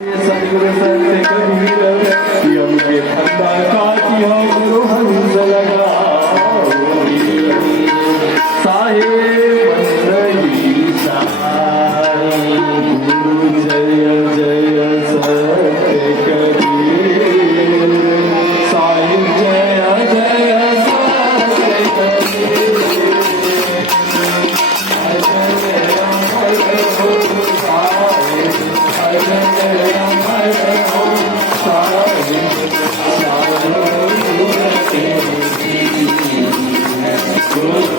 सतगुरु संत कबीर यम के फंदा काटी हो गुरु हंस लगाओ साहेब मंडली साई गुरु जय जय सत्य कबीर साहिब जय जय सत्य कबीर Good.